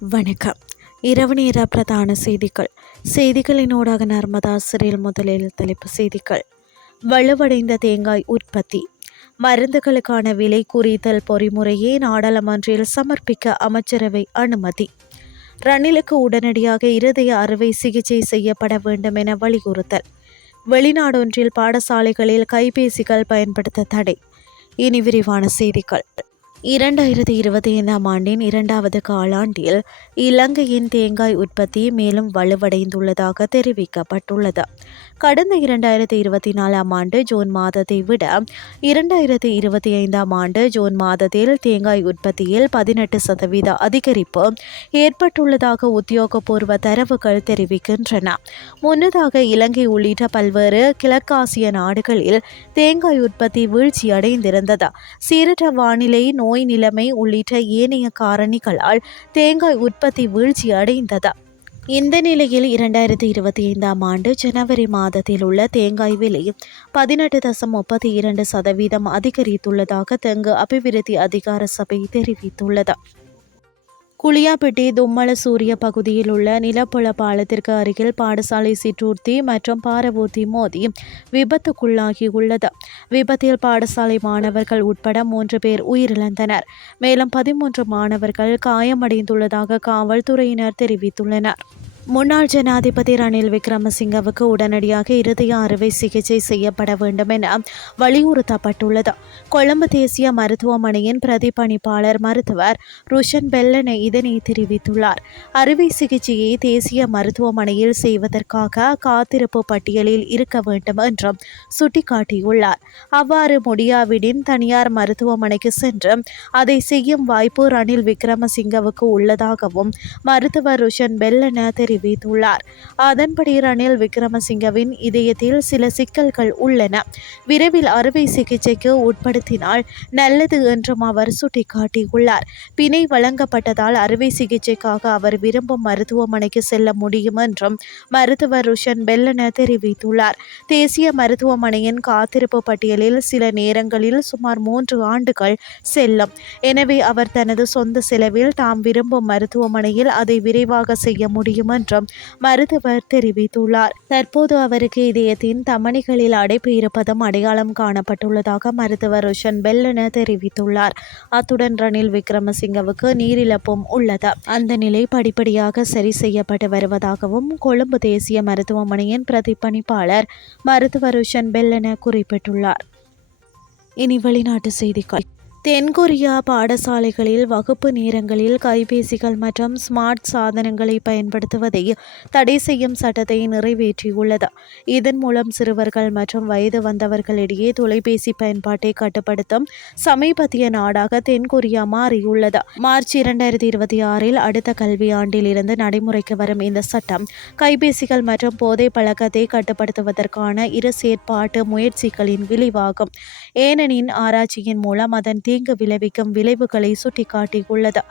வணக்கம். இரவு நேர பிரதான செய்திகள். செய்திகளினூடாக நர்மதா சிறையில் முதலில் தலைப்பு செய்திகள். வலுவடைந்த தேங்காய் உற்பத்தி. மருந்துகளுக்கான விலை குறித்தல் பொறிமுறையை நாடாளுமன்றில் சமர்ப்பிக்க அமைச்சரவை அனுமதி. ரணிலுக்கு உடனடியாக இருதய அறுவை சிகிச்சை செய்யப்பட வேண்டும் என வலியுறுத்தல். வெளிநாடொன்றில் பாடசாலைகளில் கைபேசிகள் பயன்படுத்த தடை. இனி விரிவான செய்திகள். இரண்டாயிரத்தி இருபத்தி ஐந்தாம் ஆண்டின் இரண்டாவது காலாண்டில் இலங்கையின் தேங்காய் உற்பத்தி மேலும் வலுவடைந்துள்ளதாக தெரிவிக்கப்பட்டுள்ளது. கடந்த இரண்டாயிரத்தி இருபத்தி நாலாம் ஆண்டு ஜூன் மாதத்தை விட இரண்டாயிரத்தி இருபத்தி ஐந்தாம் ஆண்டு ஜூன் மாதத்தில் தேங்காய் உற்பத்தியில் பதினெட்டு சதவீத அதிகரிப்பு ஏற்பட்டுள்ளதாக உத்தியோகபூர்வ தரவுகள் தெரிவிக்கின்றன. முன்னதாக இலங்கை உள்ளிட்ட பல்வேறு கிழக்காசிய நாடுகளில் தேங்காய் உற்பத்தி வீழ்ச்சியடைந்திருந்தது. சீரற்ற வானிலை நோய் நிலைமை உள்ளிட்ட ஏனைய காரணிகளால் தேங்காய் உற்பத்தி வீழ்ச்சியடைந்தது. இந்த நிலையில் இரண்டாயிரத்தி இருபத்தி ஐந்தாம் ஆண்டு ஜனவரி மாதத்தில் உள்ள தேங்காய் விலை பதினெட்டு தசம் முப்பத்தி இரண்டு சதவீதம் அதிகரித்துள்ளதாக தெங்கு அபிவிருத்தி அதிகார சபை தெரிவித்துள்ளது. குளியாப்பட்டி தும்மல சூரிய பகுதியில் உள்ள நிலப்புல பாலத்திற்கு அருகில் பாடசாலை சிற்றூர்த்தி மற்றும் பாரவூர்த்தி மோதி விபத்துக்குள்ளாகியுள்ளது. விபத்தில் பாடசாலை மாணவர்கள் உட்பட மூன்று பேர் உயிரிழந்தனர். மேலும் பதிமூன்று மாணவர்கள் காயமடைந்துள்ளதாக காவல்துறையினர் தெரிவித்துள்ளனர். முன்னாள் ஜனாதிபதி ரணில் விக்ரமசிங்கவுக்கு உடனடியாக இருதய அறுவை சிகிச்சை செய்யப்பட வேண்டும் என வலியுறுத்தப்பட்டுள்ளது. கொழும்பு தேசிய மருத்துவமனையின் பிரதிபணிப்பாளர் மருத்துவர் ருஷன் பெல்லனை இதனை தெரிவித்துள்ளார். அறுவை சிகிச்சையை தேசிய மருத்துவமனையில் செய்வதற்காக காத்திருப்பு பட்டியலில் இருக்க வேண்டும் என்றும் சுட்டிக்காட்டியுள்ளார். அவ்வாறு முடியாவிடின் தனியார் மருத்துவமனைக்கு சென்று அதை செய்யும் வாய்ப்பு ரணில் விக்ரமசிங்கவுக்கு உள்ளதாகவும் மருத்துவர் ருஷன் பெல்லன தெரிவித்தார் தெரிவித்துள்ளார். அதன்படி ரணில் விக்ரமசிங்கவின் இதயத்தில் சில சிக்கல்கள் உள்ளன. விரைவில் அறுவை சிகிச்சைக்கு உட்படுத்தினால் நல்லது என்றும் அவர் சுட்டிக்காட்டியுள்ளார். பிணை வழங்கப்பட்டதால் அறுவை சிகிச்சைக்காக அவர் விரும்பும் மருத்துவமனைக்கு செல்ல முடியும் என்றும் மருத்துவர் ருஷன் பெல்லன தெரிவித்துள்ளார். தேசிய மருத்துவமனையின் காத்திருப்பு பட்டியலில் சில நேரங்களில் சுமார் மூன்று ஆண்டுகள் செல்லும். எனவே அவர் தனது சொந்த செலவில் தாம் விரும்பும் மருத்துவமனையில் அதை விரைவாக செய்ய முடியும் என்றும் மருத்துவர் தெரிவித்துள்ளார். தற்போது அவருக்கு இதயத்தின் தமணிகளில் அடைப்பு இருப்பதும் அடையாளம் காணப்பட்டுள்ளதாக மருத்துவர் ருஷன் என தெரிவித்துள்ளார். அத்துடன் ரணில் விக்ரமசிங்கவுக்கு நீரிழப்பும் உள்ளது. அந்த நிலை படிப்படியாக சரி செய்யப்பட்டு வருவதாகவும் கொழும்பு தேசிய மருத்துவமனையின் பிரதிப்பணிப்பாளர் மருத்துவர் ருஷன் என குறிப்பிட்டுள்ளார். இனி வெளிநாட்டு செய்திகள். தென்கொரியா பாடசாலைகளில் வகுப்பு நேரங்களில் கைபேசிகள் மற்றும் ஸ்மார்ட் சாதனங்களை பயன்படுத்துவதை தடை செய்யும் சட்டத்தை நிறைவேற்றியுள்ளது. இதன் மூலம் சிறுவர்கள் மற்றும் வயது வந்தவர்களிடையே தொலைபேசி பயன்பாட்டை கட்டுப்படுத்தும் சமீபத்திய நாடாக தென்கொரியா மாறியுள்ளது. மார்ச் இரண்டாயிரத்தி இருபத்தி ஆறில் அடுத்த கல்வியாண்டில் இருந்து நடைமுறைக்கு வரும் இந்த சட்டம் கைபேசிகள் மற்றும் போதை பழக்கத்தை கட்டுப்படுத்துவதற்கான இரு செயற்பாட்டு முயற்சிகளின் விளைவாகும். ஏனெனின் ஆராய்ச்சியின் மூலம் அதன் தீங்கு விளைவிக்கும் விளைவுகளை சுட்டிக்காட்டியுள்ளது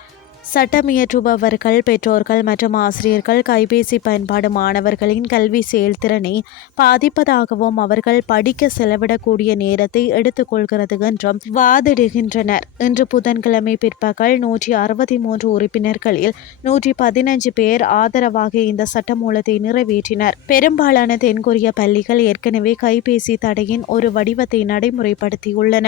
சட்டமியற்றுபவர்கள் பெற்றோர்கள் மற்றும் ஆசிரியர்கள் கைபேசி பயன்பாடு மாணவர்களின் கல்வி செயல்திறனை பாதிப்பதாகவும் அவர்கள் படிக்க செலவிடக்கூடிய நேரத்தை எடுத்துக்கொள்கிறது என்றும் வாதிடுகின்றனர். இன்று புதன்கிழமை பிற்பகல் நூற்றி அறுபத்தி மூன்று உறுப்பினர்களில் நூற்றி பதினஞ்சு பேர் ஆதரவாக இந்த சட்டமூலத்தை நிறைவேற்றினர். பெரும்பாலான தென்கொரிய பள்ளிகள் ஏற்கனவே கைபேசி தடையின் ஒரு வடிவத்தை நடைமுறைப்படுத்தியுள்ளன.